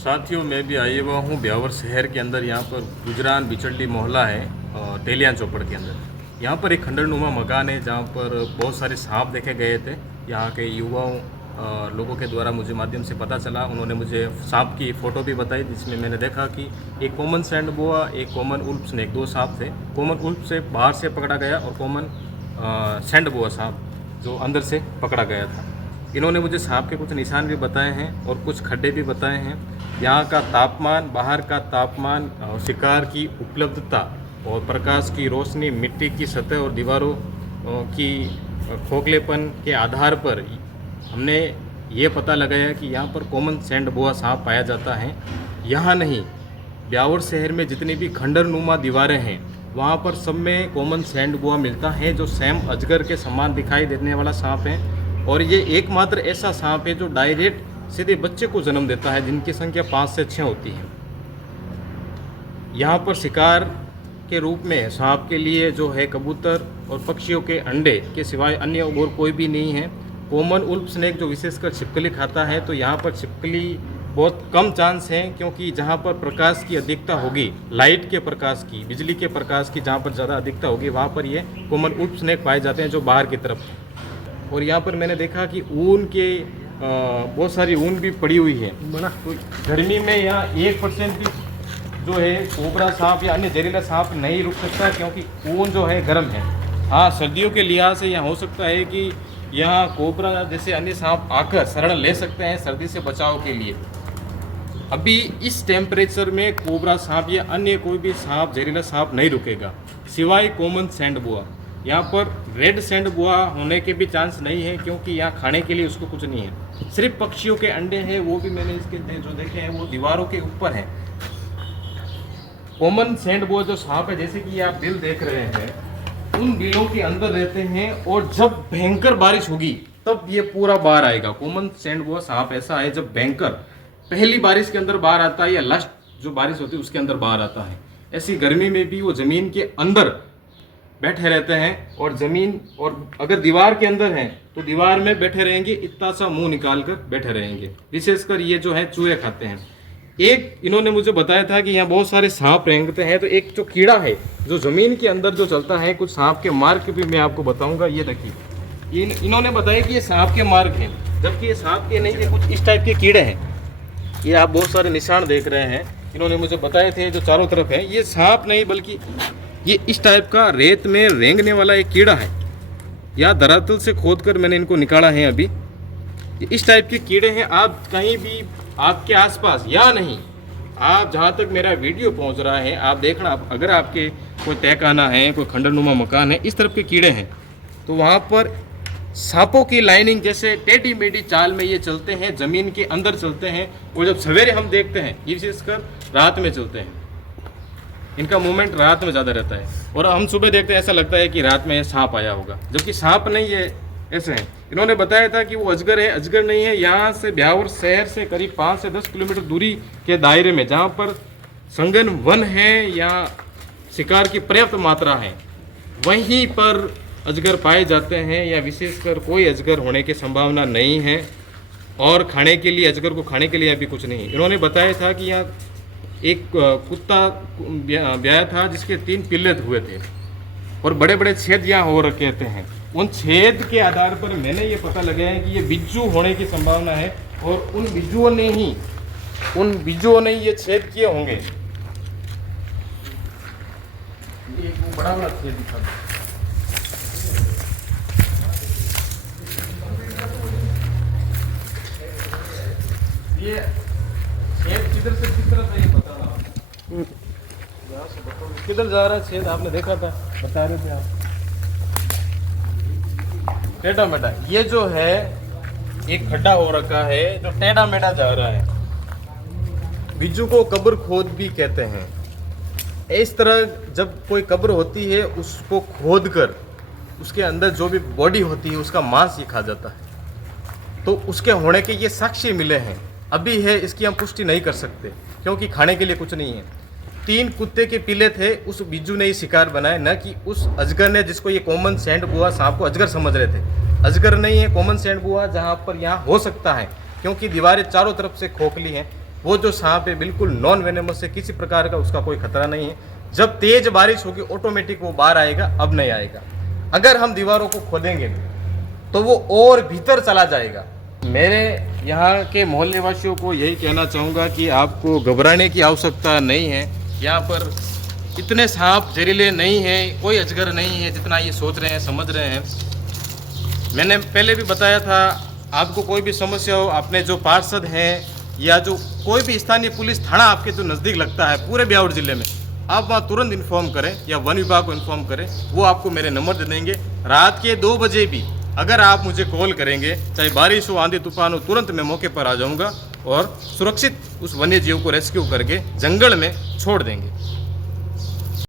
साथियों, मैं भी आया हुआ हूँ ब्यावर शहर के अंदर। यहाँ पर गुजरान बिचड़ी मोहल्ला है तेलियां चौपड़ के अंदर। यहाँ पर एक खंडरनुमा मकान है जहाँ पर बहुत सारे सांप देखे गए थे। यहाँ के युवाओं लोगों के द्वारा मुझे माध्यम से पता चला। उन्होंने मुझे सांप की फ़ोटो भी बताई जिसमें मैंने देखा कि एक कॉमन सैंड बोआ, एक कॉमन उल्फ स्नेक, दो सांप थे। कॉमन उल्फ से बाहर से पकड़ा गया और कॉमन सैंड बोआ सांप जो अंदर से पकड़ा गया था। इन्होंने मुझे सांप के कुछ निशान भी बताए हैं और कुछ खड्डे भी बताए हैं। यहाँ का तापमान, बाहर का तापमान, शिकार की उपलब्धता और प्रकाश की रोशनी, मिट्टी की सतह और दीवारों की खोखलेपन के आधार पर हमने ये पता लगाया कि यहाँ पर कॉमन सैंड बोआ सांप पाया जाता है। यहाँ नहीं, ब्यावर शहर में जितनी भी खंडरनुमा दीवारें हैं वहाँ पर सब में कॉमन सैंड बोआ मिलता है जो सैम अजगर के समान दिखाई देने वाला सांप है। और ये एकमात्र ऐसा सांप है जो डायरेक्ट सीधे बच्चे को जन्म देता है, जिनकी संख्या 5 से 6 होती है। यहाँ पर शिकार के रूप में सांप के लिए जो है कबूतर और पक्षियों के अंडे के सिवाय अन्य और कोई भी नहीं है। कॉमन उल्फ स्नेक जो विशेषकर छिपकली खाता है, तो यहाँ पर छिपकली बहुत कम चांस है, क्योंकि जहाँ पर प्रकाश की अधिकता होगी, लाइट के प्रकाश की, बिजली के प्रकाश की जहाँ पर ज़्यादा अधिकता होगी वहाँ पर ये कॉमन उल्फ स्नेक पाए जाते हैं जो बाहर की तरफ है। और यहाँ पर मैंने देखा कि ऊन के बहुत सारी ऊन भी पड़ी हुई है। तो गर्मी में यहाँ 1% भी जो है कोबरा सांप या अन्य जहरीला सांप नहीं रुक सकता, क्योंकि ऊन जो है गर्म है। हाँ, सर्दियों के लिहाज से यहाँ हो सकता है कि यहाँ कोबरा जैसे अन्य सांप आकर शरण ले सकते हैं सर्दी से बचाव के लिए। अभी इस टेम्परेचर में कोबरा सांप या अन्य कोई भी सांप, जहरीला सांप नहीं रुकेगा, सिवाय कॉमन सैंड बोआ। यहाँ पर रेड सैंड बोआ होने के भी चांस नहीं है, क्योंकि यहाँ खाने के लिए उसको कुछ नहीं है। सिर्फ पक्षियों के अंडे हैं, वो भी मैंने इसके जो देखे हैं वो दीवारों के ऊपर हैं। कॉमन सैंड बोआ जो सांप है, जैसे कि आप बिल देख रहे हैं, उन बिलों के अंदर रहते हैं और जब भयंकर बारिश होगी तब ये पूरा बाहर आएगा। कॉमन सैंड बोआ सांप ऐसा है जब भयंकर पहली बारिश के अंदर बाहर आता है या लास्ट जो बारिश होती है उसके अंदर बाहर आता है। ऐसी गर्मी में भी वो जमीन के अंदर बैठे रहते हैं और जमीन, और अगर दीवार के अंदर हैं तो दीवार में बैठे रहेंगे, इतना सा मुंह निकाल कर बैठे रहेंगे। विशेषकर ये जो है चूहे खाते हैं। एक इन्होंने मुझे बताया था कि यहाँ बहुत सारे सांप रेंगते हैं, तो एक जो कीड़ा है जो जमीन के अंदर जो चलता है, कुछ सांप के मार्ग भी मैं आपको बताऊंगा। ये देखिए, इन्होंने बताया कि ये सांप के मार्ग हैं, जबकि ये सांप के नहीं, ये कुछ इस टाइप के कीड़े हैं। ये आप बहुत सारे निशान देख रहे हैं, इन्होंने मुझे बताए थे जो चारों तरफ है। ये सांप नहीं बल्कि ये इस टाइप का रेत में रेंगने वाला एक कीड़ा है। या धरातल से खोदकर मैंने इनको निकाला है अभी। इस टाइप के कीड़े हैं। आप कहीं भी आपके आसपास या नहीं, आप जहाँ तक मेरा वीडियो पहुँच रहा है आप देखना, अगर आपके कोई तहखाना है, कोई खंडरनुमा मकान है, इस तरफ के कीड़े हैं, तो वहाँ पर सांपों की लाइनिंग जैसे टेढ़ी मेढ़ी चाल में ये चलते हैं, ज़मीन के अंदर चलते हैं। और जब सवेरे हम देखते हैं, ये विशेषकर रात में चलते हैं, इनका मूवमेंट रात में ज़्यादा रहता है। और हम सुबह देखते हैं, ऐसा लगता है कि रात में सांप आया होगा, जबकि सांप नहीं, ये ऐसे हैं। इन्होंने बताया था कि वो अजगर है, अजगर नहीं है। यहाँ से ब्यावर शहर से करीब 5 से 10 किलोमीटर दूरी के दायरे में, जहाँ पर संघन वन है या शिकार की पर्याप्त मात्रा है, वहीं पर अजगर पाए जाते हैं। या विशेषकर कोई अजगर होने की संभावना नहीं है, और खाने के लिए, अजगर को खाने के लिए अभी कुछ नहीं। इन्होंने बताया था कि यहाँ एक कुत्ता ब्याया था जिसके 3 पिल्ले हुए थे और बड़े बड़े छेद यहाँ हो रखे हैं। उन छेद के आधार पर मैंने ये पता लगाया है कि ये बिज्जू होने की संभावना है, और उन बिज्जुओं ने ये छेद किए होंगे। ये बड़ा बड़ा छेद दिखा, ये छेद किधर से किस तरह से ये पता ना, किधर जा रहा है छेद, आपने देखा था, बता रहे थे आप। टेढ़ा मेढ़ा ये जो है एक खड्डा हो रखा है जो टेढ़ा मेढ़ा जा रहा है। बिज्जू को कब्र खोद भी कहते हैं। इस तरह जब कोई कब्र होती है, उसको खोद कर उसके अंदर जो भी बॉडी होती है उसका मांस ही खा जाता है। तो उसके होने के ये साक्ष्य मिले हैं। अभी है, इसकी हम पुष्टि नहीं कर सकते क्योंकि खाने के लिए कुछ नहीं है। 3 कुत्ते के पिले थे, उस बिज्जू ने ही शिकार बनाया, न कि उस अजगर ने, जिसको ये कॉमन सैंड बोआ सांप को अजगर समझ रहे थे। अजगर नहीं है, कॉमन सैंड बोआ, जहाँ पर यहाँ हो सकता है क्योंकि दीवारें चारों तरफ से खोखली हैं। वो जो सांप है बिल्कुल नॉन वेनेमस है, किसी प्रकार का उसका कोई खतरा नहीं है। जब तेज बारिश होगी ऑटोमेटिक वो बाहर आएगा, अब नहीं आएगा। अगर हम दीवारों को खोदेंगे तो वो और भीतर चला जाएगा। मेरे यहाँ के मोहल्ले वासियों को यही कहना चाहूँगा कि आपको घबराने की आवश्यकता नहीं है। यहाँ पर इतने सांप जहरीले नहीं हैं, कोई अजगर नहीं है जितना ये सोच रहे हैं, समझ रहे हैं। मैंने पहले भी बताया था, आपको कोई भी समस्या हो, अपने जो पार्षद हैं या जो कोई भी स्थानीय पुलिस थाना आपके जो नज़दीक लगता है पूरे ब्यावर जिले में, आप वहाँ तुरंत इन्फॉर्म करें या वन विभाग को इन्फॉर्म करें। वो आपको मेरे नंबर दे देंगे। रात के 2 बजे भी अगर आप मुझे कॉल करेंगे, चाहे बारिश हो, आंधी तूफान हो, तुरंत मैं मौके पर आ जाऊँगा और सुरक्षित उस वन्य जीव को रेस्क्यू करके जंगल में छोड़ देंगे।